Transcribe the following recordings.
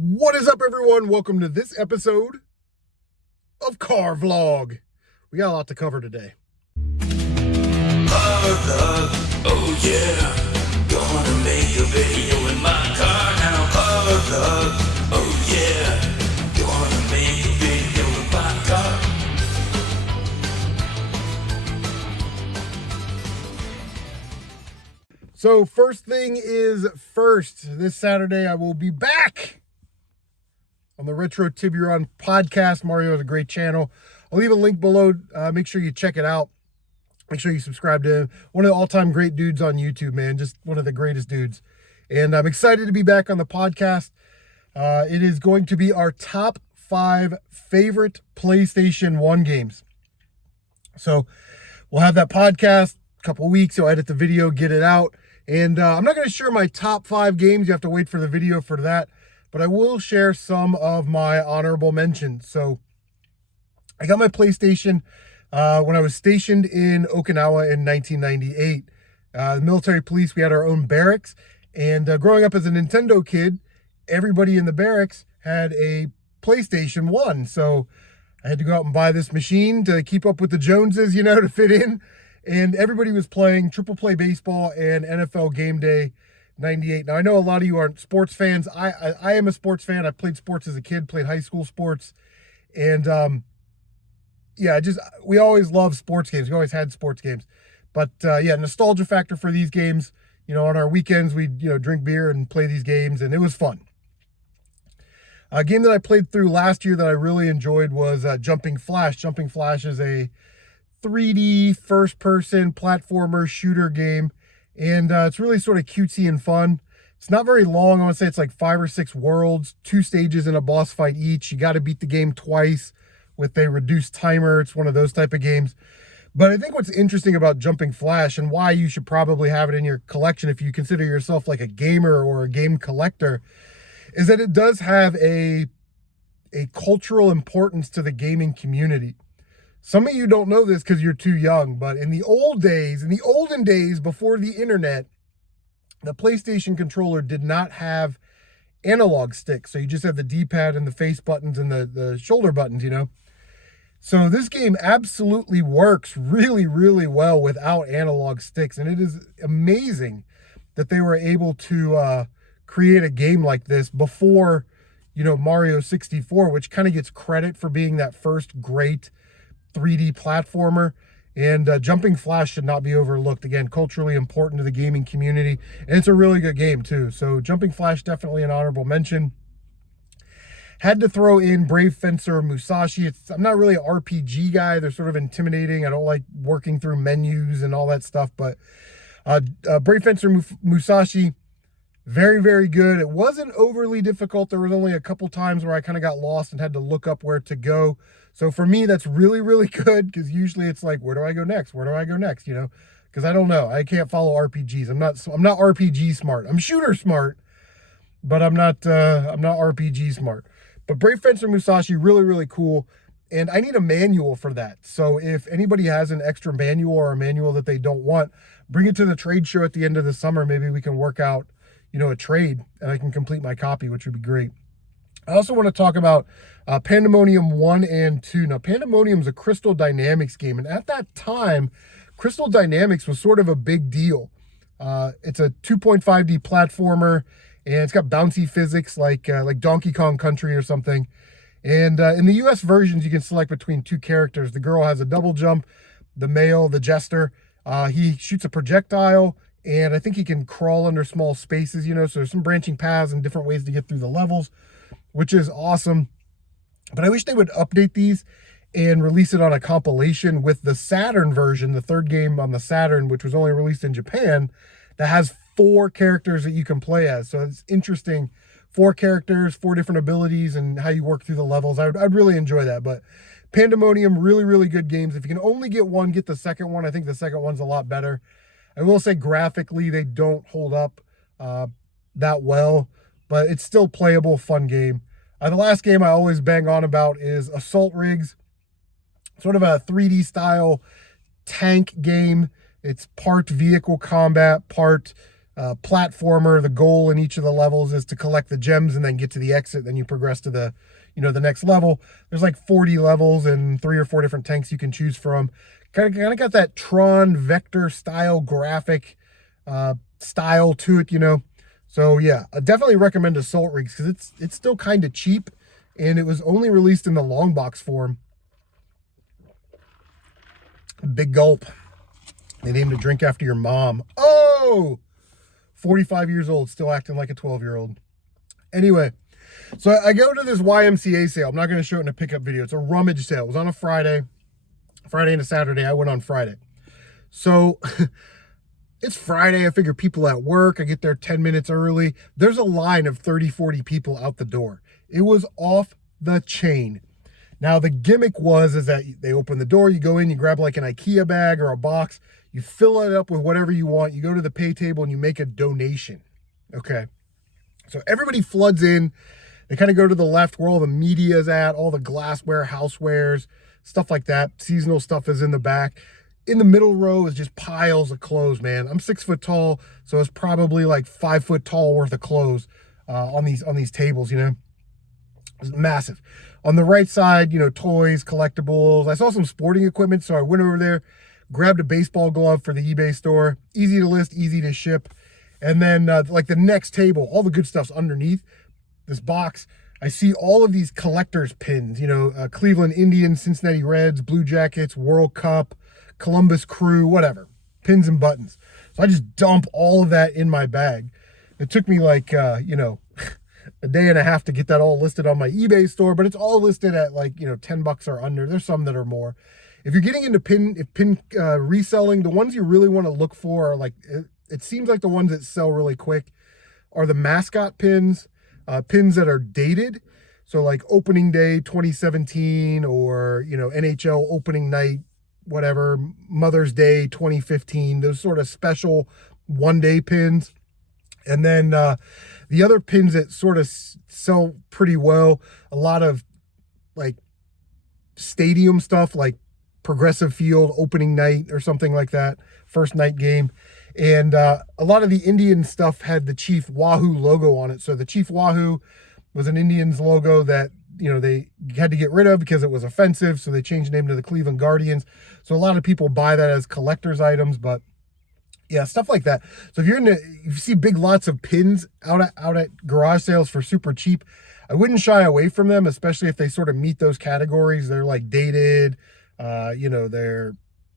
What is up, everyone? Welcome to this episode of Car Vlog. We got a lot to cover today. Oh yeah, gonna make a video in my car now. Oh yeah, gonna make a video in my car. So first thing is first, this Saturday I will be back on the Retro Tiburon podcast. Mario has a great channel. I'll leave a link below. Make sure you check it out. Make sure you subscribe to him. One of the all-time great dudes on YouTube, man. Just one of the greatest dudes. And I'm excited to be back on the podcast. It is going to be our top 5 favorite PlayStation 1 games. So we'll have that podcast a couple weeks. I'll edit the video, get it out. And I'm not going to share my top 5 games. You have to wait for the video for that. But I will share some of my honorable mentions. So I got my PlayStation when I was stationed in Okinawa in 1998. The military police, we had our own barracks. And growing up as a Nintendo kid, everybody in the barracks had a PlayStation 1. So I had to go out and buy this machine to keep up with the Joneses, you know, to fit in. And everybody was playing Triple Play Baseball and NFL Game Day 98. Now, I know a lot of you aren't sports fans. I am a sports fan. I played sports as a kid, played high school sports. And, yeah, we always loved sports games. We always had sports games. But, yeah, nostalgia factor for these games. You know, on our weekends, we'd, drink beer and play these games, and it was fun. A game that I played through last year that I really enjoyed was Jumping Flash. Jumping Flash is a 3D first-person platformer shooter game. And it's really sort of cutesy and fun. It's not very long. I want to say it's like 5 or 6 worlds, 2 stages and a boss fight each. You got to beat the game twice with a reduced timer. It's one of those type of games. But I think what's interesting about Jumping Flash and why you should probably have it in your collection if you consider yourself like a gamer or a game collector is that it does have a cultural importance to the gaming community. Some of you don't know this because you're too young, but in the olden days before the internet, the PlayStation controller did not have analog sticks. So you just had the D-pad and the face buttons and the shoulder buttons, So this game absolutely works really, really well without analog sticks. And it is amazing that they were able to create a game like this before, Mario 64, which kind of gets credit for being that first great 3D platformer. And Jumping Flash should not be overlooked. Again, culturally important to the gaming community. And it's a really good game, too. So Jumping Flash, definitely an honorable mention. Had to throw in Brave Fencer Musashi. I'm not really an RPG guy. They're sort of intimidating. I don't like working through menus and all that stuff. But Brave Fencer Musashi, very, very good. It wasn't overly difficult. There was only a couple times where I kind of got lost and had to look up where to go. So for me, that's really, really good because usually it's like, where do I go next? Where do I go next? Because I don't know. I can't follow RPGs. I'm not RPG smart. I'm shooter smart, but I'm not RPG smart. But Brave Fencer Musashi, really, really cool. And I need a manual for that. So if anybody has an extra manual or a manual that they don't want, bring it to the trade show at the end of the summer. Maybe we can work out, a trade and I can complete my copy, which would be great. I also want to talk about Pandemonium 1 and 2. Now, Pandemonium is a Crystal Dynamics game. And at that time, Crystal Dynamics was sort of a big deal. It's a 2.5D platformer. And it's got bouncy physics like Donkey Kong Country or something. And in the US versions, you can select between 2 characters. The girl has a double jump. The male, the jester, he shoots a projectile. And I think he can crawl under small spaces, So there's some branching paths and different ways to get through the levels, which is awesome. But I wish they would update these and release it on a compilation with the Saturn version, the third game on the Saturn, which was only released in Japan, that has 4 characters that you can play as. So it's interesting. 4 characters, 4 different abilities, and how you work through the levels. I'd really enjoy that. But Pandemonium, really, really good games. If you can only get one, get the second one. I think the second one's a lot better. I will say graphically, they don't hold up that well, but it's still playable, fun game. The last game I always bang on about is Assault Rigs. Sort of a 3D style tank game. It's part vehicle combat, part platformer. The goal in each of the levels is to collect the gems and then get to the exit. Then you progress to the, the next level. There's like 40 levels and 3 or 4 different tanks you can choose from. Kind of got that Tron vector style graphic style to it, So yeah, I definitely recommend Assault Rigs because it's still kind of cheap, and it was only released in the long box form. Big gulp. They named a drink after your mom. Oh, 45 years old, still acting like a 12-year-old. Anyway, so I go to this YMCA sale. I'm not going to show it in a pickup video. It's a rummage sale. It was on a Friday and a Saturday. I went on Friday. So it's Friday. I figure people at work. I get there 10 minutes early. There's a line of 30, 40 people out the door. It was off the chain. Now, the gimmick is that they open the door, you go in, you grab like an IKEA bag or a box, you fill it up with whatever you want, you go to the pay table and you make a donation, okay? So everybody floods in. They kind of go to the left where all the media is at, all the glassware, housewares, stuff like that. Seasonal stuff is in the back. In the middle row is just piles of clothes, man. I'm 6 foot tall, so it's probably like 5 foot tall worth of clothes on these tables, It's massive. On the right side, toys, collectibles. I saw some sporting equipment, so I went over there, grabbed a baseball glove for the eBay store. Easy to list, easy to ship. And then like the next table, all the good stuff's underneath this box. I see all of these collector's pins, Cleveland Indians, Cincinnati Reds, Blue Jackets, World Cup, Columbus Crew, whatever, pins and buttons. So I just dump all of that in my bag. It took me like, a day and a half to get that all listed on my eBay store, but it's all listed at like, $10 or under. There's some that are more. If you're getting into pin reselling, the ones you really want to look for are like, it seems like the ones that sell really quick are the mascot pins, pins that are dated. So like opening day 2017 or, NHL opening night, whatever, Mother's Day 2015, those sort of special one-day pins. And then the other pins that sort of sell pretty well, a lot of like stadium stuff like Progressive Field opening night or something like that, first night game. And a lot of the Indian stuff had the Chief Wahoo logo on it. So the Chief Wahoo was an Indians logo that, they had to get rid of because it was offensive. So they changed the name to the Cleveland Guardians. So a lot of people buy that as collector's items, but yeah, stuff like that. So if you see big lots of pins out at garage sales for super cheap, I wouldn't shy away from them, especially if they sort of meet those categories. They're like dated, they're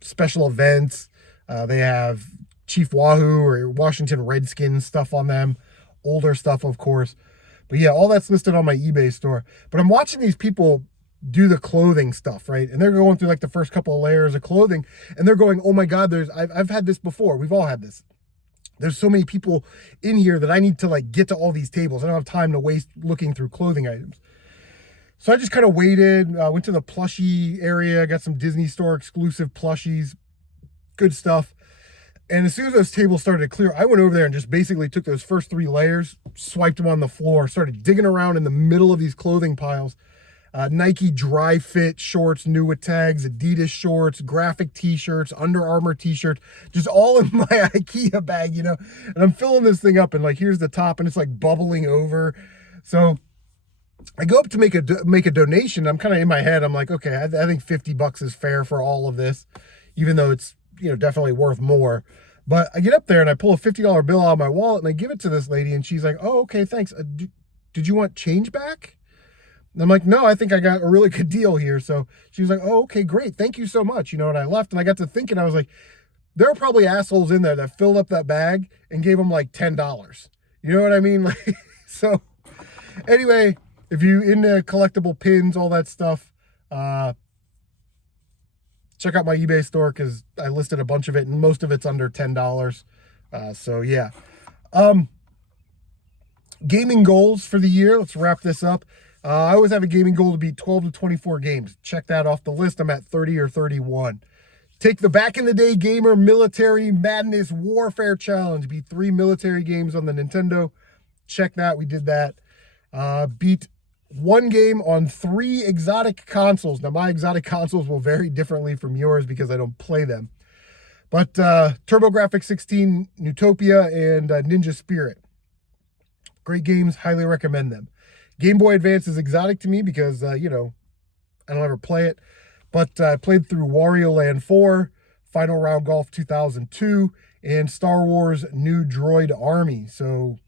special events. They have Chief Wahoo or Washington Redskins stuff on them, older stuff, of course. But yeah, all that's listed on my eBay store. But I'm watching these people do the clothing stuff, right? And they're going through like the first couple of layers of clothing and they're going, oh my God, I've had this before. We've all had this. There's so many people in here that I need to like get to all these tables. I don't have time to waste looking through clothing items. So I just kind of waited, went to the plushie area, got some Disney Store exclusive plushies, good stuff. And as soon as those tables started to clear, I went over there and just basically took those first 3 layers, swiped them on the floor, started digging around in the middle of these clothing piles. Nike dry fit shorts, new with tags, Adidas shorts, graphic t-shirts, Under Armour t-shirts, just all in my IKEA bag, and I'm filling this thing up and like, here's the top and it's like bubbling over. So I go up to make a donation. I'm kind of in my head. I'm like, okay, I think $50 is fair for all of this, even though it's, definitely worth more. But I get up there and I pull a $50 bill out of my wallet and I give it to this lady and she's like, oh, okay, thanks. Did you want change back? And I'm like, no, I think I got a really good deal here. So she was like, oh, okay, great. Thank you so much. And I left and I got to thinking, I was like, there are probably assholes in there that filled up that bag and gave them like $10. You know what I mean? Like, so anyway, if you into collectible pins, all that stuff, check out my eBay store because I listed a bunch of it and most of it's under $10. So yeah. Gaming goals for the year. Let's wrap this up. I always have a gaming goal to beat 12 to 24 games. Check that off the list. I'm at 30 or 31. Take the back in the day gamer military madness warfare challenge. Beat 3 military games on the Nintendo. Check that. We did that. Beat 1 game on 3 exotic consoles. Now my exotic consoles will vary differently from yours because I don't play them. But TurboGrafx 16, Newtopia, and Ninja Spirit. Great games. Highly recommend them. Game Boy Advance is exotic to me because, I don't ever play it. But I played through Wario Land 4, Final Round Golf 2002, and Star Wars New Droid Army. So,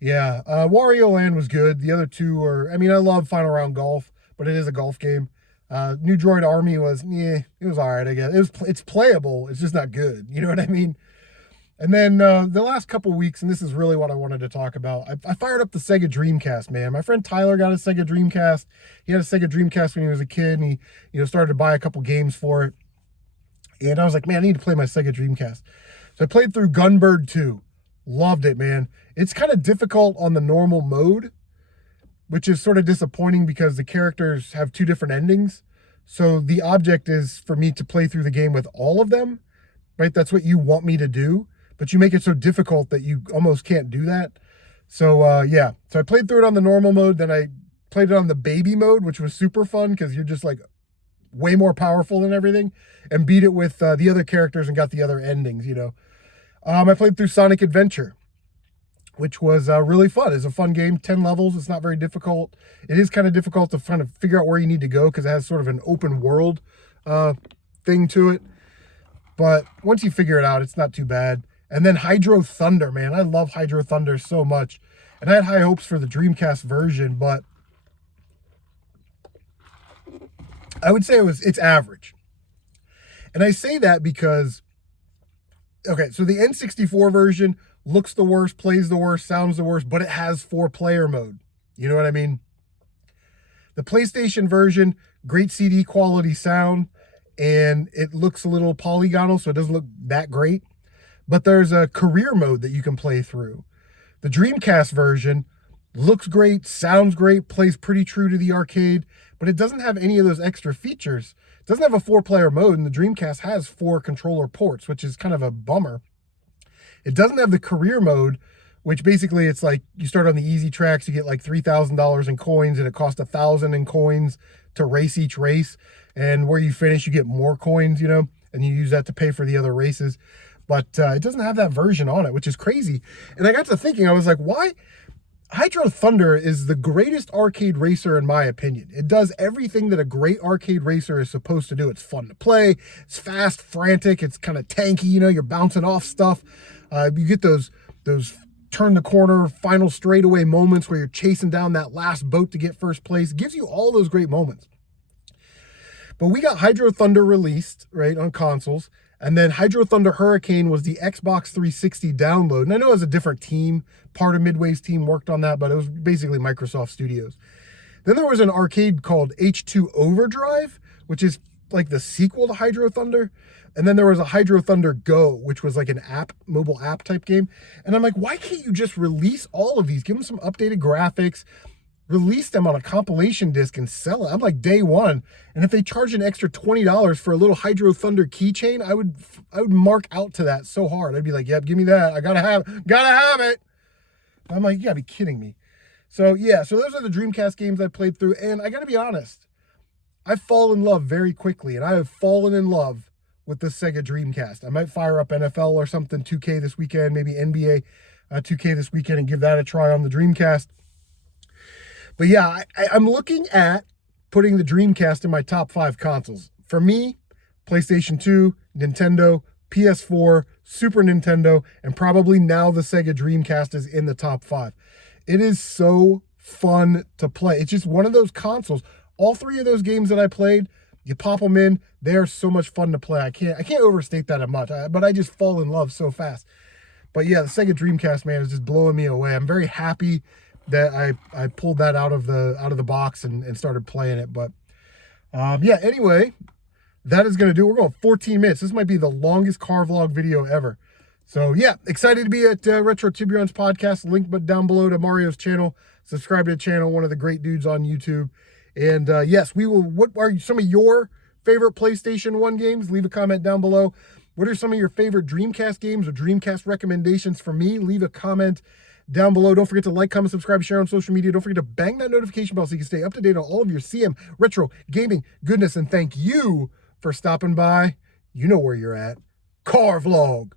yeah, Wario Land was good. The other two are, I love Final Round Golf, but it is a golf game. New Droid Army was, it was all right, I guess. It's playable. It's just not good. You know what I mean? And then the last couple weeks, and this is really what I wanted to talk about, I fired up the Sega Dreamcast, man. My friend Tyler got a Sega Dreamcast. He had a Sega Dreamcast when he was a kid, and he started to buy a couple games for it. And I was like, man, I need to play my Sega Dreamcast. So I played through Gunbird 2. Loved it, man. It's kind of difficult on the normal mode, which is sort of disappointing because the characters have two different endings. So the object is for me to play through the game with all of them, right? That's what you want me to do. But you make it so difficult that you almost can't do that. So, yeah. So I played through it on the normal mode. Then I played it on the baby mode, which was super fun because you're just like way more powerful than everything. And beat it with the other characters and got the other endings, I played through Sonic Adventure, which was really fun. It's a fun game. 10 levels. It's not very difficult. It is kind of difficult to kind of figure out where you need to go because it has sort of an open world thing to it. But once you figure it out, it's not too bad. And then Hydro Thunder, man. I love Hydro Thunder so much. And I had high hopes for the Dreamcast version, but I would say it's average. And I say that because, okay, so the N64 version looks the worst, plays the worst, sounds the worst, but it has 4-player mode. You know what I mean? The PlayStation version, great CD quality sound, and it looks a little polygonal, so it doesn't look that great. But there's a career mode that you can play through. The Dreamcast version looks great, sounds great, plays pretty true to the arcade, but it doesn't have any of those extra features. It doesn't have a 4-player mode, and the Dreamcast has 4 controller ports, which is kind of a bummer. It doesn't have the career mode, which basically it's like you start on the easy tracks, you get like $3,000 in coins, and it costs $1,000 in coins to race each race. And where you finish, you get more coins, and you use that to pay for the other races. But it doesn't have that version on it, which is crazy. And I got to thinking, I was like, why? Hydro Thunder is the greatest arcade racer in my opinion. It does everything that a great arcade racer is supposed to do. It's fun to play. It's fast, frantic. It's kind of tanky. You're bouncing off stuff. You get those turn the corner, final straightaway moments where you're chasing down that last boat to get first place. It gives you all those great moments. But we got Hydro Thunder released, right, on consoles. And then Hydro Thunder Hurricane was the Xbox 360 download. And I know it was a different team. Part of Midway's team worked on that, but it was basically Microsoft Studios. Then there was an arcade called H2 Overdrive, which is like the sequel to Hydro Thunder. And then there was a Hydro Thunder Go, which was like an mobile app type game. And I'm like, why can't you just release all of these? Give them some updated graphics. Release them on a compilation disc and sell it. I'm like day one. And if they charge an extra $20 for a little Hydro Thunder keychain, I would mark out to that so hard. I'd be like, yep, give me that. I gotta have it. I'm like, you gotta be kidding me. So yeah, so those are the Dreamcast games I played through. And I gotta be honest, I fall in love very quickly. And I have fallen in love with the Sega Dreamcast. I might fire up NFL or something, 2K this weekend, maybe NBA 2K this weekend and give that a try on the Dreamcast. But yeah, I'm looking at putting the Dreamcast in my top 5 consoles. For me, PlayStation 2, Nintendo, PS4, Super Nintendo, and probably now the Sega Dreamcast is in the top 5. It is so fun to play. It's just one of those consoles. All 3 of those games that I played, you pop them in, they are so much fun to play. I can't overstate that much, but I just fall in love so fast. But yeah, the Sega Dreamcast, man, is just blowing me away. I'm very happy that I pulled that out of the box and started playing it. But yeah, anyway, that is going to do. We're going 14 minutes. This might be the longest car vlog video ever. So yeah, excited to be at Retro Tiburon's podcast. Link but down below to Mario's channel. Subscribe to the channel. One of the great dudes on YouTube. And yes, we will. What are some of your favorite PlayStation 1 games? Leave a comment down below. What are some of your favorite Dreamcast games or Dreamcast recommendations for me? Leave a comment down below. Don't forget to like, comment, subscribe, share on social media. Don't forget to bang that notification bell so you can stay up to date on all of your CM retro gaming goodness. And thank you for stopping by. You know where you're at. car vlog.